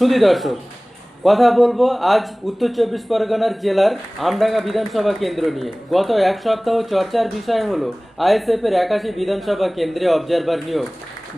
সুধী দর্শক কথা বলবো আজ উত্তর চব্বিশ পরগনার জেলার আমডাঙ্গা বিধানসভা কেন্দ্র নিয়ে গত এক সপ্তাহ চর্চার বিষয় হলো আইএসএফের একাশি বিধানসভা কেন্দ্রে অবজারভার নিয়োগ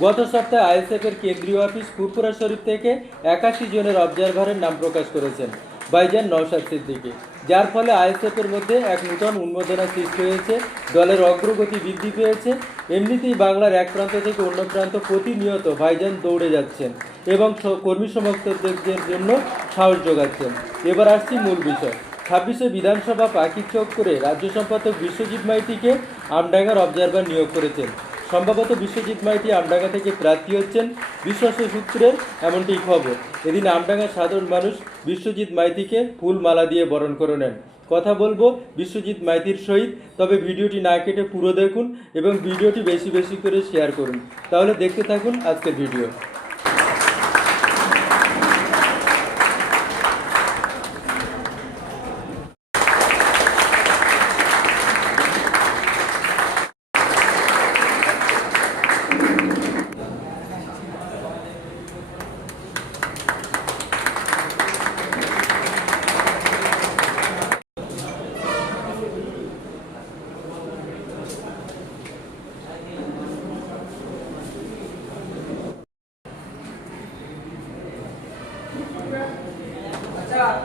গত সপ্তাহে আইএসএফের কেন্দ্রীয় অফিস ফুরপুরা শরীফ থেকে একাশি জনের অবজারভারের নাম প্রকাশ করেছেন ভাইজান নওশাদ সিদ্দিকি যার ফলে আইএসএফের মধ্যে এক নূতন উন্মোদনা সৃষ্টি হয়েছে দলের অগ্রগতি বৃদ্ধি পেয়েছে এমনিতেই বাংলার এক প্রান্ত থেকে অন্য প্রান্ত প্রতিনিয়ত ভাইজান দৌড়ে যাচ্ছেন এবং কর্মী সমর্থকদের জন্য সাহস যোগাচ্ছেন এবার আসছি মূল বিষয় ছাব্বিশে বিধানসভা পাখি চোখ করে রাজ্য সম্পাদক বিশ্বজিৎ মাইতিকে আমডাঙ্গার অবজারভার নিয়োগ করেছেন সম্ভবত বিশ্বজিৎ মাইতি আমডাঙ্গা থেকে প্রার্থী হচ্ছেন বিশ্বাস সূত্রের এমনটি খবর এদিন আমডাঙ্গার সাধারণ মানুষ বিশ্বজিৎ মাইতিকে ফুল মালা দিয়ে বরণ করে নেন কথা বলবো বিশ্বজিৎ মাইতির সহিত তবে ভিডিওটি না কেটে পুরো দেখুন এবং ভিডিওটি বেশি বেশি করে শেয়ার করুন তাহলে দেখতে থাকুন আজকের ভিডিও এরিয়া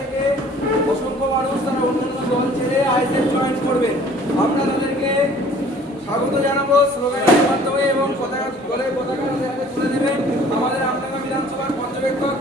থেকে অসংখ্য মানুষ তারা অন্যান্য দল ছেড়ে আইএসএফ জয়েন করবেন আমরা তাদেরকে স্বাগত জানাবো মাধ্যমে এবং পতাকা গলে পতাকা তুলে নেবেন আমাদের আমডাঙ্গা বিধানসভার পর্যবেক্ষক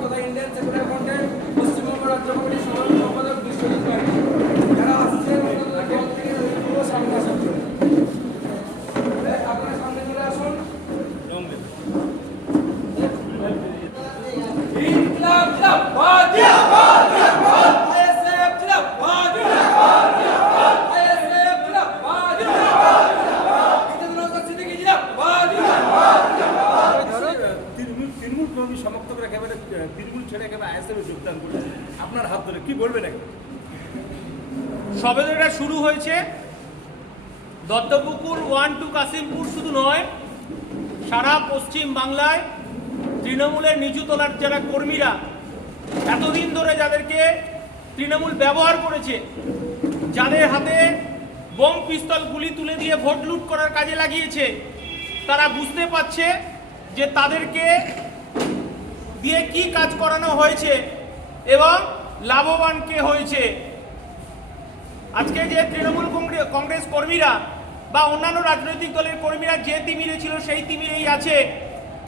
সমর্থকরা একেবারে তৃণমূল ছেড়ে একেবারে আইএসএফে যোগদান করেছে আপনার হাত ধরে কি বলবেন একেবারে শুরু হয়েছে দত্তপুকুর ওয়ান টু কাশিমপুর শুধু নয় সারা পশ্চিম বাংলায় তৃণমূলের নিচু যারা কর্মীরা এতদিন ধরে যাদেরকে তৃণমূল ব্যবহার করেছে যাদের হাতে বোম পিস্তল গুলি তুলে দিয়ে ভোট লুট করার কাজে লাগিয়েছে তারা বুঝতে পারছে যে তাদেরকে দিয়ে কি কাজ করানো হয়েছে এবং লাভবান কে হয়েছে আজকে যে তৃণমূল কংগ্রেস কর্মীরা বা অন্যান্য রাজনৈতিক দলের কর্মীরা যে তিমিরে ছিল সেই তিমিরেই আছে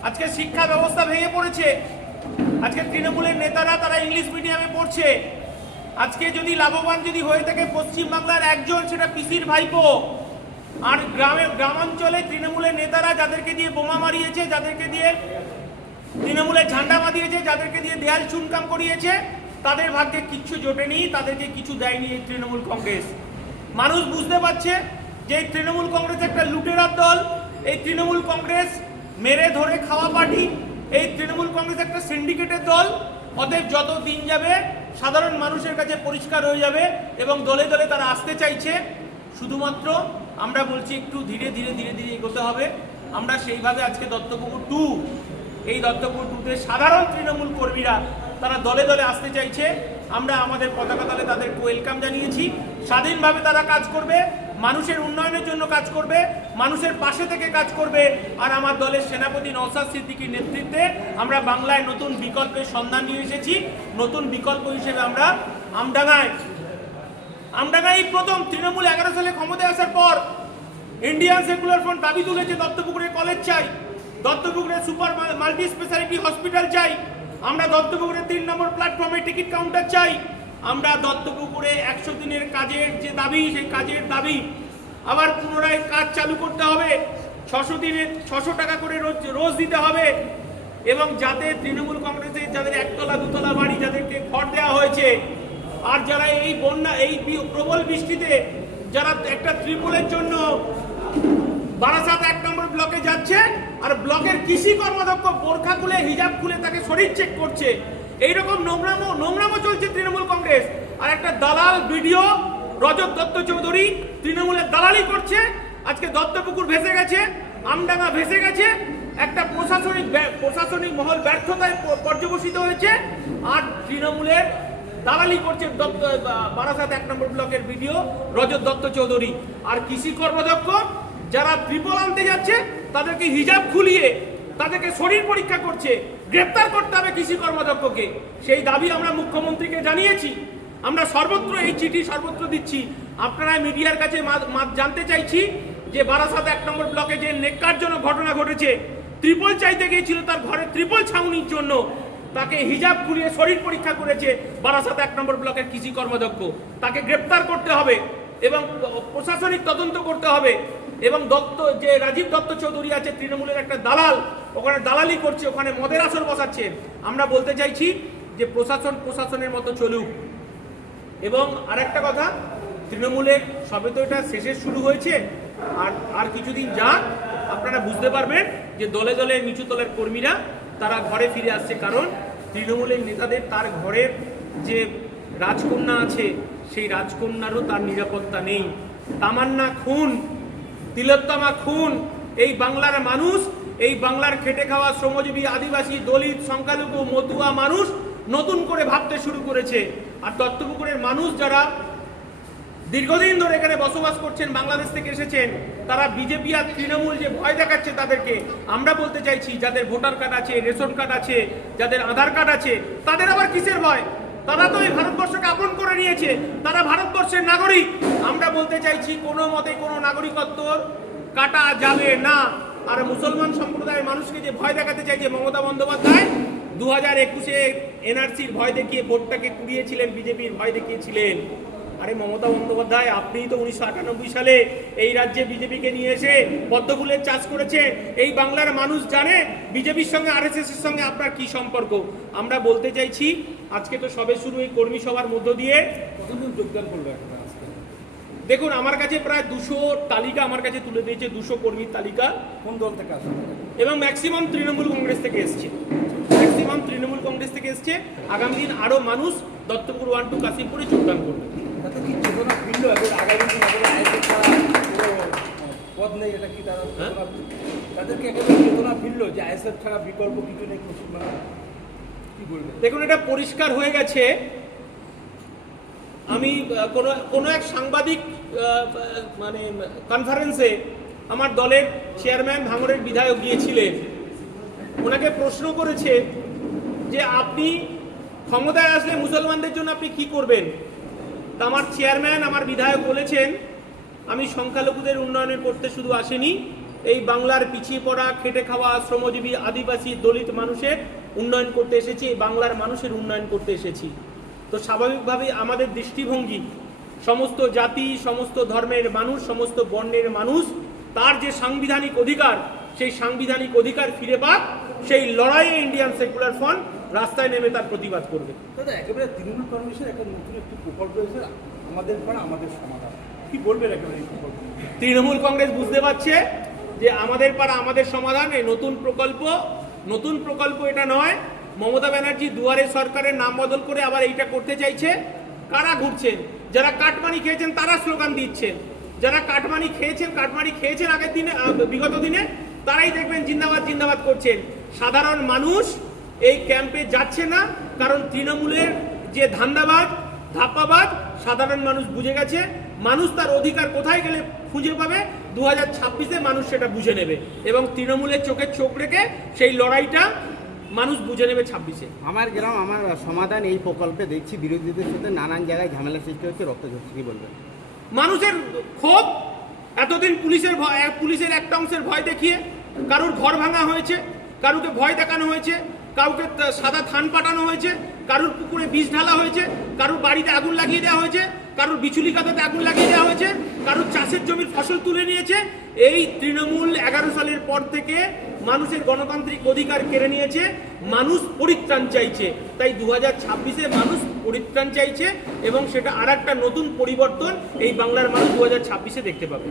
আজকে শিক্ষা ব্যবস্থা ভেঙে পড়েছে আজকে তৃণমূলের নেতারা তারা ইংলিশ মিডিয়ামে পড়ছে আজকে যদি লাভবান যদি হয়ে থাকে পশ্চিমবাংলার একজন সেটা পিসির ভাইপো আর গ্রামে গ্রামাঞ্চলে তৃণমূলের নেতারা যাদেরকে দিয়ে বোমা মারিয়েছে যাদেরকে দিয়ে তৃণমূলের ঝান্ডা বাঁধিয়েছে যাদেরকে দিয়ে দেয়াল চুনকাম করিয়েছে তাদের ভাগ্যে কিচ্ছু জোটেনি তাদেরকে কিছু দেয়নি এই তৃণমূল কংগ্রেস মানুষ বুঝতে পারছে যে এই তৃণমূল কংগ্রেস একটা লুটেরার দল এই তৃণমূল কংগ্রেস মেরে ধরে খাওয়া পার্টি এই তৃণমূল কংগ্রেস একটা সিন্ডিকেটের দল অতএব যত দিন যাবে সাধারণ মানুষের কাছে পরিষ্কার হয়ে যাবে এবং দলে দলে তারা আসতে চাইছে শুধুমাত্র আমরা বলছি একটু ধীরে ধীরে ধীরে ধীরে এগোতে হবে আমরা সেইভাবে আজকে দত্তপুকুর টু এই দত্তপুর দুতে সাধারণ তৃণমূল কর্মীরা তারা দলে দলে আসতে চাইছে আমরা আমাদের পতাকা দলে তাদের ওয়েলকাম জানিয়েছি স্বাধীনভাবে তারা কাজ করবে মানুষের উন্নয়নের জন্য কাজ করবে মানুষের পাশে থেকে কাজ করবে আর আমার দলের সেনাপতি নৌসাদ সিদ্দিকির নেতৃত্বে আমরা বাংলায় নতুন বিকল্পের সন্ধান নিয়ে এসেছি নতুন বিকল্প হিসেবে আমরা আমডাঙ্গায় আমডাঙায় এই প্রথম তৃণমূল এগারো সালে ক্ষমতায় আসার পর ইন্ডিয়ান সেকুলার ফ্রন্ট দাবি তুলেছে দত্তপুকুরে কলেজ চাই দত্তপুকুরে সুপার মাল্টি স্পেশালিটি হসপিটাল চাই আমরা দত্তপুকুরে তিন নম্বর প্ল্যাটফর্মে টিকিট কাউন্টার চাই আমরা দত্তপুকুরে একশো দিনের কাজের যে দাবি সেই কাজের দাবি আবার পুনরায় কাজ চালু করতে হবে ছশো দিনের ছশো টাকা করে রোজ রোজ দিতে হবে এবং যাতে তৃণমূল কংগ্রেসের যাদের একতলা দুতলা বাড়ি যাদেরকে ঘর দেওয়া হয়েছে আর যারা এই বন্যা এই প্রবল বৃষ্টিতে যারা একটা ত্রিপুলের জন্য বারাসাত এক নম্বর ব্লকে যাচ্ছে আর ব্লকের কৃষি কর্মাধ্যক্ষ বোরখা খুলে হিজাব খুলে তাকে শরীর চেক করছে এইরকম নোংরামো নোংরামো চলছে তৃণমূল কংগ্রেস আর একটা দালাল ভিডিও রজত দত্ত চৌধুরী তৃণমূলের দালালি করছে আজকে দত্তপুকুর ভেসে গেছে আমডাঙ্গা ভেসে গেছে একটা প্রশাসনিক প্রশাসনিক মহল ব্যর্থতায় পর্যবসিত হয়েছে আর তৃণমূলের দালালি করছে দত্ত বারাসাত এক নম্বর ব্লকের ভিডিও রজত দত্ত চৌধুরী আর কৃষি কর্মাধ্যক্ষ যারা ত্রিপল আনতে যাচ্ছে তাদেরকে হিজাব খুলিয়ে তাদেরকে শরীর পরীক্ষা করছে গ্রেপ্তার করতে হবে কৃষি কর্মদক্ষকে সেই দাবি আমরা মুখ্যমন্ত্রীকে জানিয়েছি আমরা সর্বত্র এই চিঠি সর্বত্র দিচ্ছি আপনারা মিডিয়ার কাছে জানতে চাইছি যে বারাসাত এক নম্বর ব্লকে যে নেককারজনক ঘটনা ঘটেছে ত্রিপল চাইতে গিয়েছিল তার ঘরে ত্রিপল ছাউনির জন্য তাকে হিজাব খুলিয়ে শরীর পরীক্ষা করেছে বারাসাত এক নম্বর ব্লকের কৃষি কর্মদক্ষ তাকে গ্রেপ্তার করতে হবে এবং প্রশাসনিক তদন্ত করতে হবে এবং দত্ত যে রাজীব দত্ত চৌধুরী আছে তৃণমূলের একটা দালাল ওখানে দালালি করছে ওখানে মদের আসর বসাচ্ছে আমরা বলতে চাইছি যে প্রশাসন প্রশাসনের মতো চলুক এবং আর একটা কথা তৃণমূলের সবে তো এটা শেষে শুরু হয়েছে আর আর কিছুদিন যাক আপনারা বুঝতে পারবেন যে দলে দলে নিচু দলের কর্মীরা তারা ঘরে ফিরে আসছে কারণ তৃণমূলের নেতাদের তার ঘরের যে রাজকন্যা আছে সেই রাজকন্যারও তার নিরাপত্তা নেই তামান্না খুন তিলোত্তমা খুন এই বাংলার মানুষ এই বাংলার খেটে খাওয়া শ্রমজীবী আদিবাসী দলিত সংখ্যালঘু মতুয়া মানুষ নতুন করে ভাবতে শুরু করেছে আর দত্তপুকুরের মানুষ যারা দীর্ঘদিন ধরে এখানে বসবাস করছেন বাংলাদেশ থেকে এসেছেন তারা বিজেপি আর তৃণমূল যে ভয় দেখাচ্ছে তাদেরকে আমরা বলতে চাইছি যাদের ভোটার কার্ড আছে রেশন কার্ড আছে যাদের আধার কার্ড আছে তাদের আবার কিসের ভয় তারা তো এই ভারতবর্ষকে আপন করে নিয়েছে তারা ভারতবর্ষের নাগরিক আমরা বলতে চাইছি কোনো মতে কোনো নাগরিকত্ব কাটা যাবে না আর মুসলমান সম্প্রদায়ের মানুষকে যে ভয় দেখাতে চাইছে মমতা বন্দ্যোপাধ্যায় দু হাজার একুশে এনআরসির ভয় দেখিয়ে ভোটটাকে কুড়িয়েছিলেন বিজেপির ভয় দেখিয়েছিলেন আরে মমতা বন্দ্যোপাধ্যায় আপনিই তো উনিশশো আটানব্বই সালে এই রাজ্যে বিজেপিকে নিয়ে এসে পদ্মফুলের চাষ করেছে এই বাংলার মানুষ জানে বিজেপির সঙ্গে আরএসএসের সঙ্গে আপনার কি সম্পর্ক আমরা বলতে চাইছি আজকে তো সবে শুরু এই কর্মী সভার মধ্য দিয়ে কতজন যোগদান করলো একটা দেখুন আমার কাছে প্রায় দুশো তালিকা আমার কাছে তুলে দিয়েছে দুশো কর্মীর তালিকা কোন দল থেকে আসবে এবং ম্যাক্সিমাম তৃণমূল কংগ্রেস থেকে এসছে ম্যাক্সিমাম তৃণমূল কংগ্রেস থেকে এসছে আগামী দিন আরও মানুষ দত্তপুর ওয়ান টু কাশিমপুরে যোগদান করবে পদ নেই এটা কি তারা হ্যাঁ? তাদেরকে একটা চেতনা ফিরলো যে আইএসএফ ছাড়া বিকল্প কিছু নেই দেখুন এটা পরিষ্কার হয়ে গেছে আমি কোনো কোনো এক সাংবাদিক মানে কনফারেন্সে আমার দলের চেয়ারম্যান ভাঙরের বিধায়ক গিয়েছিলেন ওনাকে প্রশ্ন করেছে যে আপনি ক্ষমতায় আসলে মুসলমানদের জন্য আপনি কি করবেন তা আমার চেয়ারম্যান আমার বিধায়ক বলেছেন আমি সংখ্যালঘুদের উন্নয়নে করতে শুধু আসেনি এই বাংলার পিছিয়ে পড়া খেটে খাওয়া শ্রমজীবী আদিবাসী দলিত মানুষের উন্নয়ন করতে এসেছি বাংলার মানুষের উন্নয়ন করতে এসেছি তো স্বাভাবিকভাবেই আমাদের দৃষ্টিভঙ্গি সমস্ত জাতি সমস্ত ধর্মের মানুষ সমস্ত বর্ণের মানুষ তার যে সাংবিধানিক অধিকার সেই সাংবিধানিক অধিকার ফিরে পাক সেই লড়াইয়ে ইন্ডিয়ান সেকুলার ফ্রন্ট রাস্তায় নেমে তার প্রতিবাদ করবে দাদা একেবারে তৃণমূল কংগ্রেসের একটা নতুন একটি প্রকল্প রয়েছে আমাদের পাড়া আমাদের সমাধান কি বলবেন একেবারে তৃণমূল কংগ্রেস বুঝতে পারছে যে আমাদের পাড়া আমাদের সমাধান এই নতুন প্রকল্প নতুন প্রকল্প এটা নয় মমতা ব্যানার্জি দুয়ারে সরকারের নাম বদল করে আবার এইটা করতে চাইছে কারা ঘুরছেন যারা কাটমানি খেয়েছেন তারা স্লোগান দিচ্ছেন যারা কাটমানি খেয়েছেন কাটমানি খেয়েছেন আগের দিনে বিগত দিনে তারাই দেখবেন জিন্দাবাদ জিন্দাবাদ করছেন সাধারণ মানুষ এই ক্যাম্পে যাচ্ছে না কারণ তৃণমূলের যে ধান্দাবাদ ধাপ্পাবাদ সাধারণ মানুষ বুঝে গেছে মানুষ তার অধিকার কোথায় গেলে খুঁজে পাবে দু হাজার ছাব্বিশে মানুষ সেটা বুঝে নেবে এবং তৃণমূলের চোখের চোখ রেখে সেই লড়াইটা মানুষ বুঝে নেবে ছাব্বিশে আমার গ্রাম আমার সমাধান এই প্রকল্পে দেখছি বিরোধীদের সাথে নানান জায়গায় ঝামেলা সৃষ্টি হচ্ছে রক্ত ঝুঁকি বলবে মানুষের ক্ষোভ এতদিন পুলিশের ভয় পুলিশের একটা অংশের ভয় দেখিয়ে কারোর ঘর ভাঙা হয়েছে কারুকে ভয় দেখানো হয়েছে কাউকে সাদা থান পাঠানো হয়েছে কারুর পুকুরে বিষ ঢালা হয়েছে কারুর বাড়িতে আগুন লাগিয়ে দেওয়া হয়েছে কারোর বিচুলি কাদাতে আগুন লাগিয়ে দেওয়া হয়েছে কারোর চাষের জমির ফসল তুলে নিয়েছে এই তৃণমূল এগারো সালের পর থেকে মানুষের গণতান্ত্রিক অধিকার কেড়ে নিয়েছে মানুষ পরিত্রাণ চাইছে তাই দু হাজার ছাব্বিশে মানুষ পরিত্রাণ চাইছে এবং সেটা আর একটা নতুন পরিবর্তন এই বাংলার মানুষ দু হাজার ছাব্বিশে দেখতে পাবে